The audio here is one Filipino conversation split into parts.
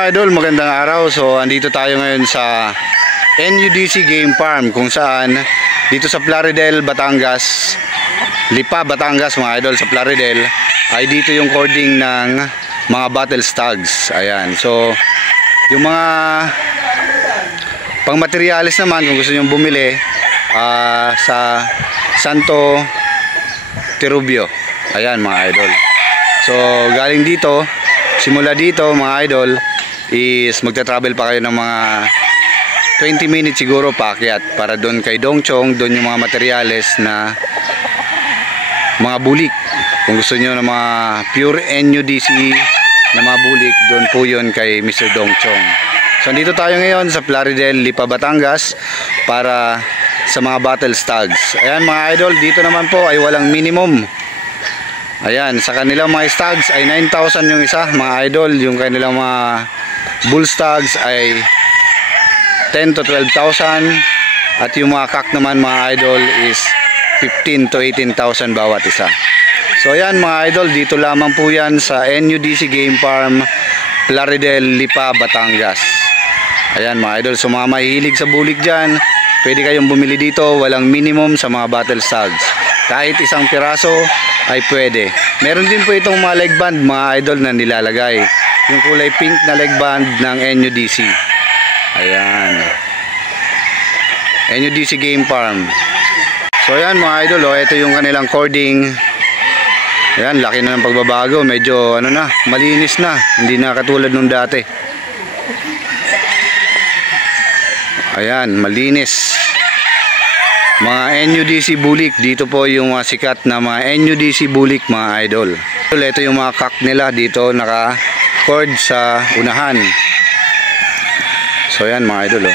mga idol, magandang araw. So andito tayo ngayon sa NUDC Game Farm, kung saan dito sa Plaridel, Batangas, Lipa, Batangas mga idol, sa Plaridel ay dito yung cording ng mga battle stags. Ayan, so yung mga pang materialis naman kung gusto nyo bumili sa Santo Tirubio. Ayan mga idol, so galing dito, simula dito mga idol is magta-travel pa kayo ng mga 20 minutes siguro paakyat para doon kay Dongchong. Doon yung mga materyales na mga bulik. Kung gusto nyo ng mga pure NUDC na mga bulik, doon po yun kay Mr. Dongchong. So dito tayo ngayon sa Plaridel, Lipa, Batangas para sa mga battle stags. Ayan mga idol, dito naman po ay walang minimum. Ayan, sa kanilang mga stags ay 9,000 yung isa mga idol. Yung kanilang mga bull stags ay 10 to 12,000. At yung mga cock naman mga idol is 15 to 18,000 bawat isa. So ayan mga idol, dito lamang po yan sa NUDC Game Farm, Plaridel, Lipa, Batangas. Ayan mga idol, so mga mahilig sa bulik dyan, pwede kayong bumili dito. Walang minimum sa mga battle stags. Kahit isang piraso ay pwede. Meron din po itong mga leg band mga idol na nilalagay. Yung kulay pink na leg band ng NUDC. Ayan, NUDC Game Farm. So ayan mga idol, ito yung kanilang cording. Ayan, laki na ng pagbabago. Medyo ano na, malinis na. Hindi na katulad nung dati. Ayan, malinis. Mga NUDC bulik, dito po yung mga sikat na mga NUDC bulik mga idol. Ito yung mga cock nila dito, naka-cord sa unahan. So ayan mga idol,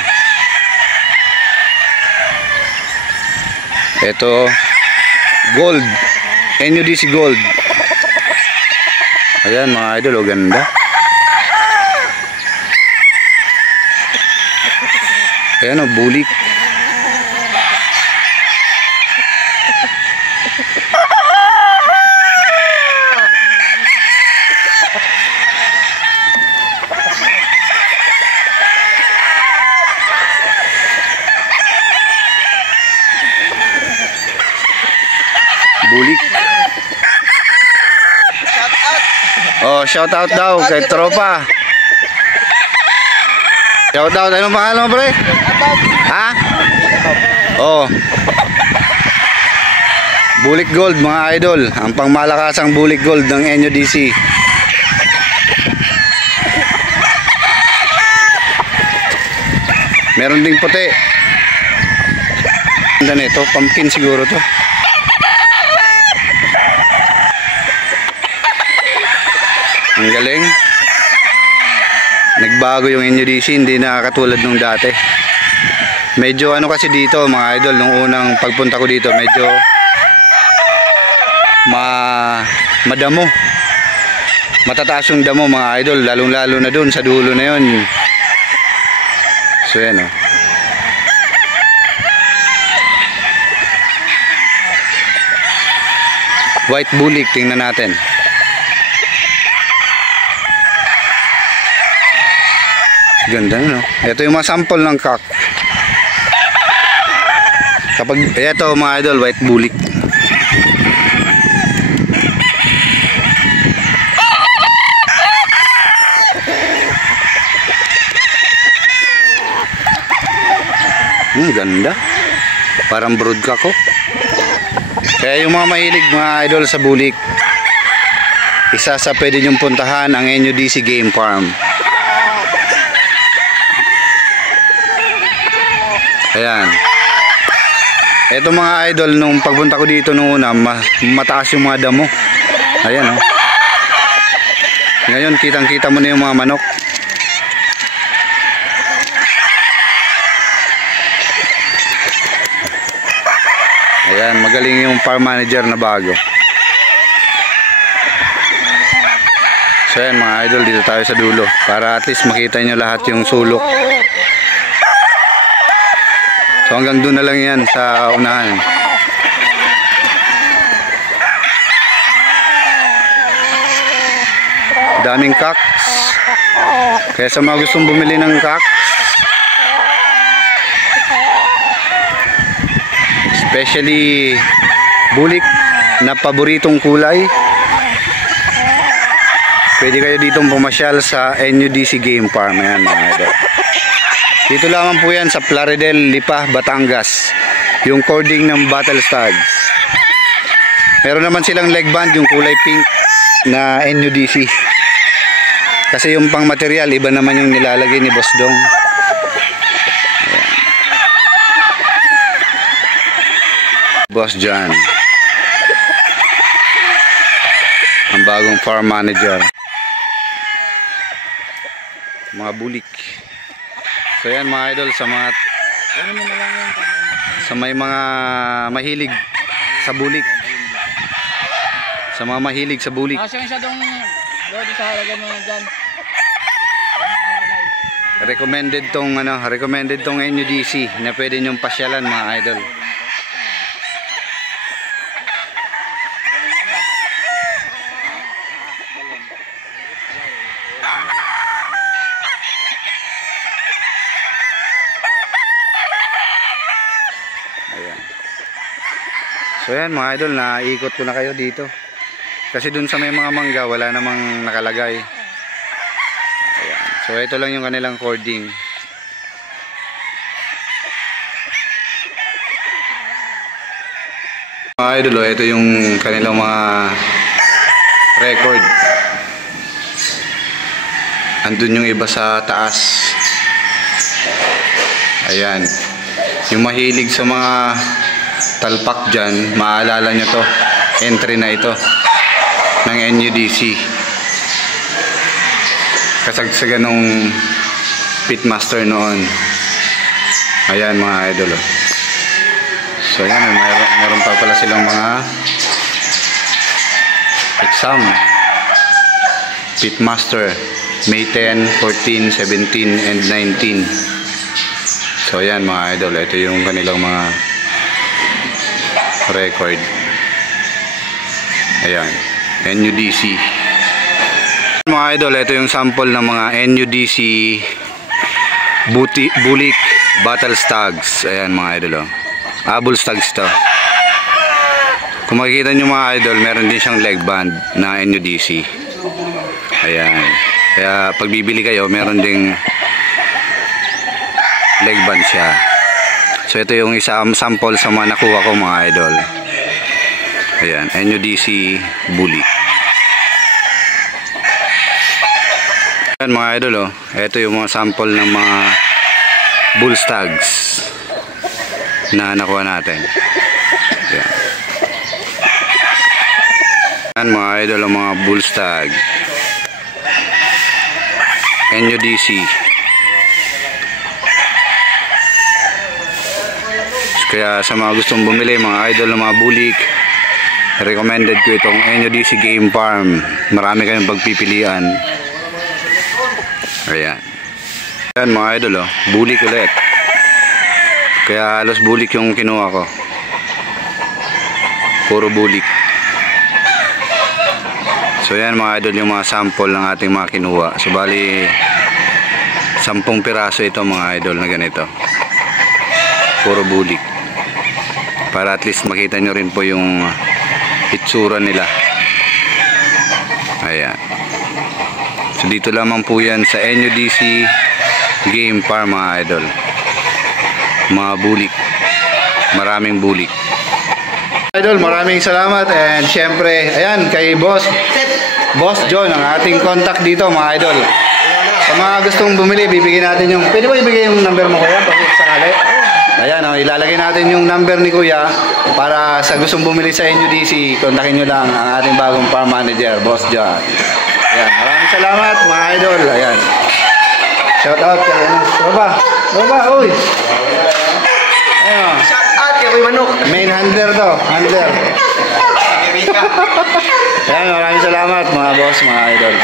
ito gold, NUDC gold. Ayan mga idol, ganda. Ayan bulik. Bulik. Shout out daw kay tropa. Shout out. Anong pangalan mo, pre? Ha? Bulik gold mga idol. Ang pangmalakasang bulik gold ng NUDC. Meron ding puti. Ganda nito, pumpkin siguro to. Ang galing. Nagbago yung NUDC, hindi na katulad nung dati. Medyo ano kasi dito mga idol, nung unang pagpunta ko dito, medyo madamo. Matataas yung damo mga idol, lalong lalo na dun sa dulo na yun. So yan white bulik, tingnan natin. Ganda no. Ito yung mga sample ng cock. Kapag ito mga idol, white bulik. Ganda. Parang brood cock ko. Kaya yung mga mahilig mga idol sa bulik, isa sa pwede nyong puntahan ang NUDC Game Farm. Ayan. Ito mga idol, nung pagpunta ko dito nung una, mataas yung mga damo. Ayan Ngayon kitang kita mo na yung mga manok. Ayan, magaling yung farm manager na bago. So ayan mga idol, dito tayo sa dulo para at least makita nyo lahat yung sulok. So hanggang doon na lang yan sa unahan. Daming cocks. Kaya sa mga gustong bumili ng kak, especially bulik na paboritong kulay, pwede kayo ditong pumasyal sa NUDC Game Farm. Ayan mga idol. Dito lamang po yan sa Plaridel, Lipa, Batangas. Yung cording ng Battle Stags. Meron naman silang leg band, yung kulay pink na NUDC. Kasi yung pang material, iba naman yung nilalagay ni Boss Dong. Ayan. Boss John, ang bagong farm manager. Mga bulik. So yan mga idol, sa may mga mahilig sa bulik. Sa mga mahilig sa bulik. Recommended tong NUDC na pwede nyong pasyalan mga idol. Ayan. So yan mga idol, naikot ko na kayo dito. Kasi dun sa may mga mangga, wala namang nakalagay. Ayan. So ito lang yung kanilang cording. Mga idol, ito yung kanilang mga record. Andun yung iba sa taas. Ayan. Yung mahilig sa mga talpak dyan, maalala nyo to, entry na ito ng NUDC. Kasagsagan nung pitmaster noon. Ayan mga idol. So ayan, meron pa pala silang mga exam. Pitmaster May 10, 14, 17, and 19. So ayan mga idol, ito yung kanilang mga record. Ayan, NUDC. Mga idol, ito yung sample ng mga NUDC bulik battle stags. Ayan mga idol, bull stags to. Kung makikita nyo mga idol, meron din siyang leg band na NUDC. Ayan, kaya pag bibili kayo, meron ding leg band siya. So ito yung isang sample sa mga nakuha ko mga idol. Ayan, NUDC bulik. Ayan mga idol, ito yung mga sample ng mga bull stags na nakuha natin. Ayan. Ayan mga idol, ang mga bull stag NUDC. Kaya sa mga gustong bumili mga idol ng mga bulik, recommended ko itong NUDC Game Farm. Marami kayong pagpipilian. Ayan. Ayan mga idol, bulik ulit. Kaya halos bulik yung kinuha ko. Puro bulik. So yan mga idol, yung mga sample ng ating mga kinuha. So bali 10 piraso ito mga idol na ganito. Puro bulik. Para at least makita nyo rin po yung itsura nila. Ayan. So dito lamang po yan sa NUDC Game Farm mga idol. Mga bulik. Maraming bulik. Idol, maraming salamat. And syempre, ayan, kay Boss John, ang ating contact dito mga idol. Sa mga gustong bumili, bibigyan natin yung, pwede ba ibigay yung number mo kuya? Pag sakali. Ayan, ilalagay natin yung number ni kuya para sa gustong bumili sa NUDC, kontakin nyo lang ang ating bagong farm manager, Boss John. Ayan, maraming salamat mga idol. Ayan. Shout out kay Baba, uy. Ayan. Shout out kay Kuy Manok. Main handler to, handler. Ayan, maraming salamat mga boss, mga idol.